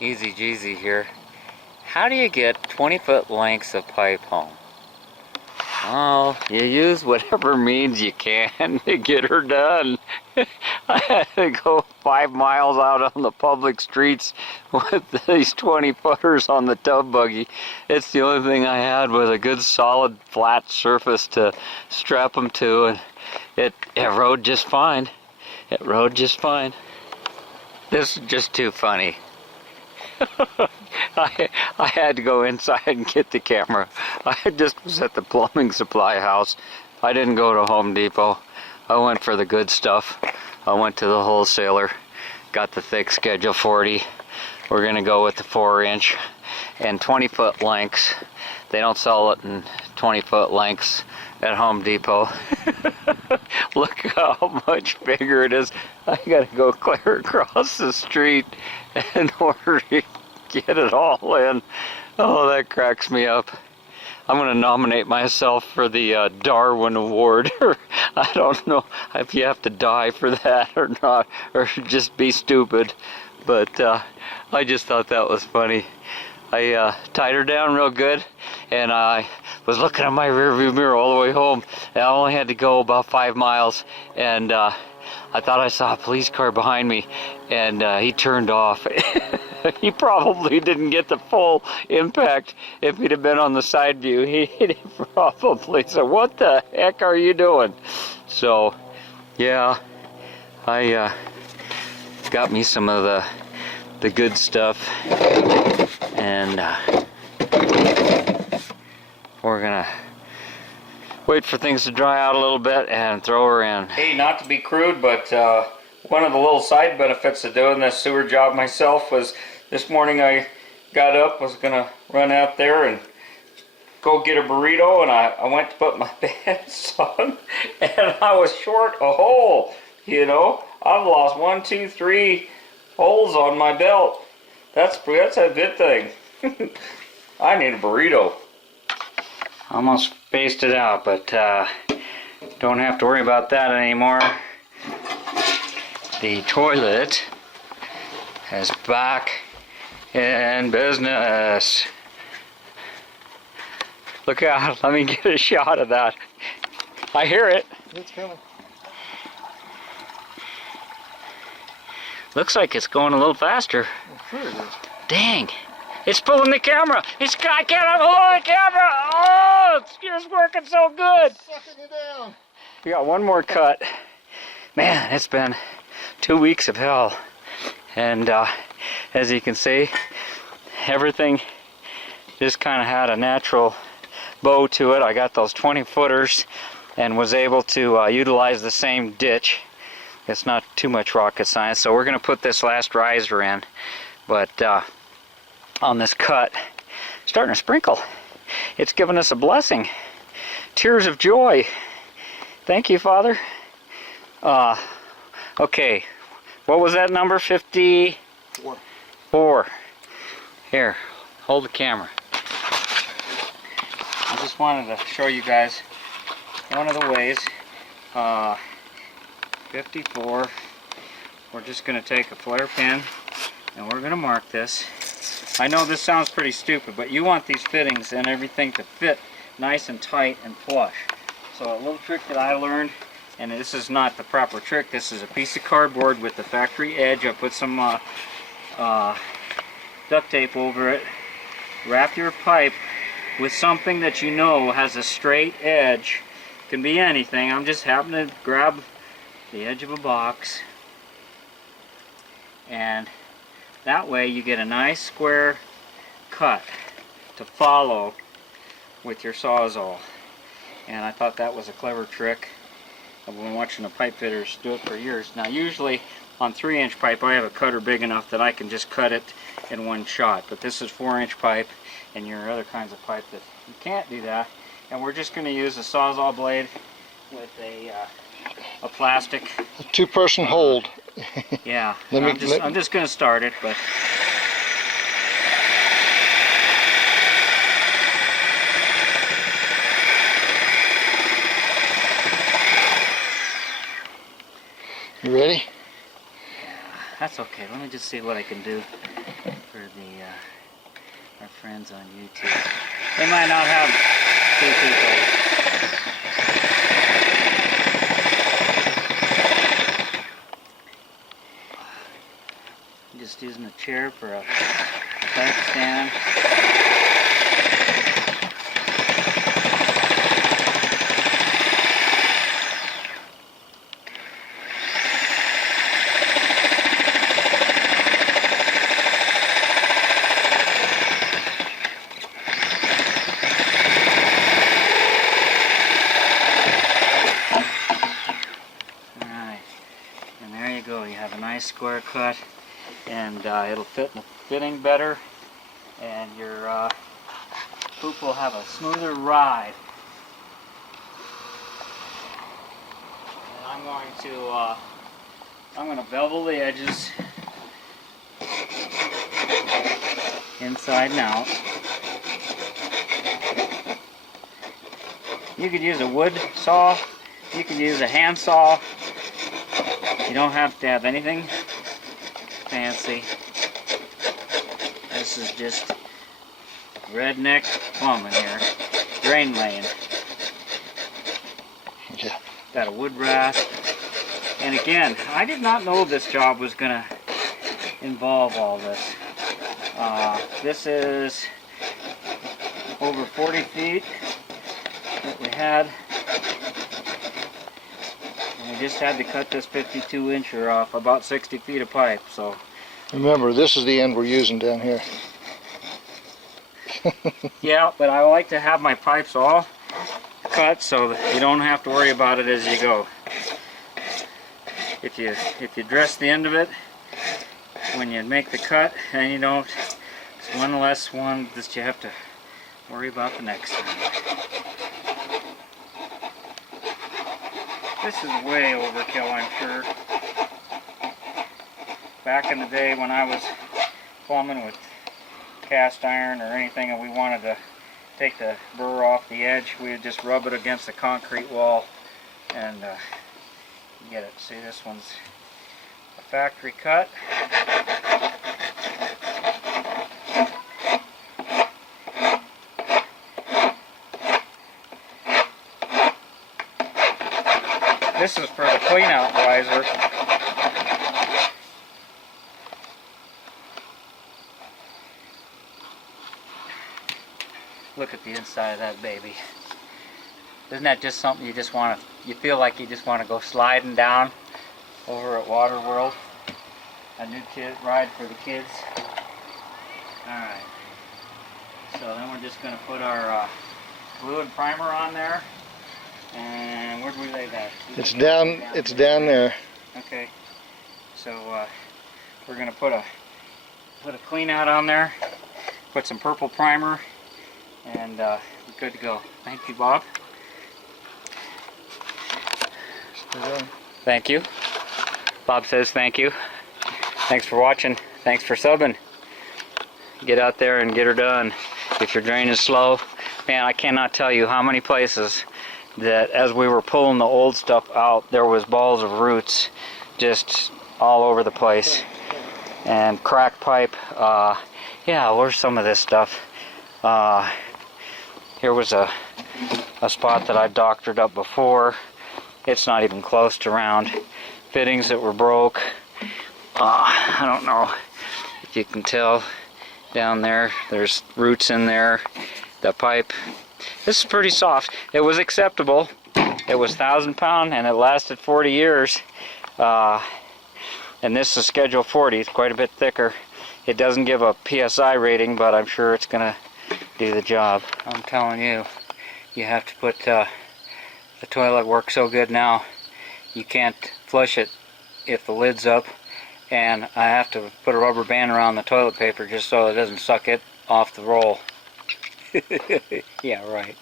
TheEZGZ here. How do you get 20-foot lengths of pipe home? Oh, you use whatever means you can to get her done. I had to go 5 miles out on the public streets with these 20-footers on the tub buggy. It's the only thing I had with a good solid flat surface to strap them to, and it rode just fine. It rode just fine. This is just too funny. I had to go inside and get the camera. I just was at the plumbing supply house. I didn't go to Home Depot. I went for the good stuff. I went to the wholesaler, got the thick Schedule 40. We're gonna go with the 4-inch and 20-foot lengths. They don't sell it in 20-foot lengths at Home Depot. Look how much bigger it is. I gotta go clear across the street in order to get it all in. Oh, that cracks me up. I'm gonna nominate myself for the Darwin Award. I don't know if you have to die for that or not, or just be stupid, but I just thought that was funny. I tied her down real good, and I was looking at my rearview mirror all the way home, and I only had to go about 5 miles, and I thought I saw a police car behind me, and he turned off. He probably didn't get the full impact if he'd have been on the side view. He'd probably said, "What the heck are you doing?" So, yeah, I got me some of the good stuff, and we're gonna wait for things to dry out a little bit and throw her in. Hey, not to be crude, but one of the little side benefits of doing this sewer job myself was this morning I got up, was gonna run out there and go get a burrito, and I went to put my pants on, and I was short a hole. You know, I've lost 1, 2, 3 holes on my belt. That's a good thing. I need a burrito. Almost spaced it out, but don't have to worry about that anymore. The toilet is back in business. Look out, let me get a shot of that. I hear it. It's coming. Looks like it's going a little faster. Sure it is. Dang. It's pulling the camera. I can't hold the camera. Oh, it's working so good. Sucking you down. We got one more cut. Man, it's been 2 weeks of hell. And as you can see, everything just kind of had a natural bow to it. I got those 20-footers and was able to utilize the same ditch. It's not too much rocket science. So we're going to put this last riser in. But on this cut, starting to sprinkle. It's given us a blessing. Tears of joy. Thank you, Father. Okay, what was that number? 54. Here, hold the camera. I just wanted to show you guys one of the ways. 54. We're just going to take a flare pen and we're going to mark this. I know this sounds pretty stupid, but you want these fittings and everything to fit nice and tight and flush. So a little trick that I learned, and this is not the proper trick, this is a piece of cardboard with the factory edge. I put some duct tape over it. Wrap your pipe with something that you know has a straight edge. It can be anything. I'm just happening to grab the edge of a box, and that way you get a nice square cut to follow with your Sawzall. And I thought that was a clever trick. I've been watching the pipe fitters do it for years. Now usually on 3-inch pipe I have a cutter big enough that I can just cut it in one shot. But this is 4-inch pipe, and your other kinds of pipe that you can't do that. And we're just going to use a Sawzall blade with a plastic. A 2-person hold. Yeah, I'm just going to start it, but you ready? That's okay. Let me just see what I can do for our friends on YouTube. They might not have 2 people. Just using a chair for a bike stand. You have a nice square cut, and it'll fit in the fitting better, and your poop will have a smoother ride. And I'm going to bevel the edges inside and out. You could use a wood saw, you could use a hand saw. You don't have to have anything fancy. This is just redneck plumbing here. Drain laying. Yeah. Got a wood rasp. And again, I did not know this job was going to involve all this. This is over 40 feet that we had. We just had to cut this 52-incher off about 60 feet of pipe. So remember, this is the end we're using down here. yeah, but I like to have my pipes all cut so that you don't have to worry about it as you go. If you dress the end of it when you make the cut, then you don't. It's one less one that you have to worry about the next time. This is way overkill, I'm sure. Back in the day when I was plumbing with cast iron or anything and we wanted to take the burr off the edge, we would just rub it against the concrete wall and get it. See, this one's a factory cut. This is for the clean-out riser. Look at the inside of that baby. Isn't that just something you just want to, you feel like you just want to go sliding down over at Waterworld? A new kid ride for the kids. Alright. So then we're just going to put our glue and primer on there. And where do we lay that? It's down there. Okay. So we're going to put a clean out on there. Put some purple primer. And we're good to go. Thank you, Bob. Thank you. Bob says thank you. Thanks for watching. Thanks for subbing. Get out there and get her done. If your drain is slow, man, I cannot tell you how many places that as we were pulling the old stuff out, there was balls of roots just all over the place. And crack pipe. Yeah, where's some of this stuff? Here was a spot that I doctored up before. It's not even close to round. Fittings that were broke. I don't know if you can tell down there. There's roots in there. The pipe. This is pretty soft. It was acceptable. It was 1,000 pound and it lasted 40 years. And this is Schedule 40. It's quite a bit thicker. It doesn't give a PSI rating, but I'm sure it's going to do the job. I'm telling you, you have to put the toilet works so good now. You can't flush it if the lid's up. And I have to put a rubber band around the toilet paper just so it doesn't suck it off the roll. Yeah, right.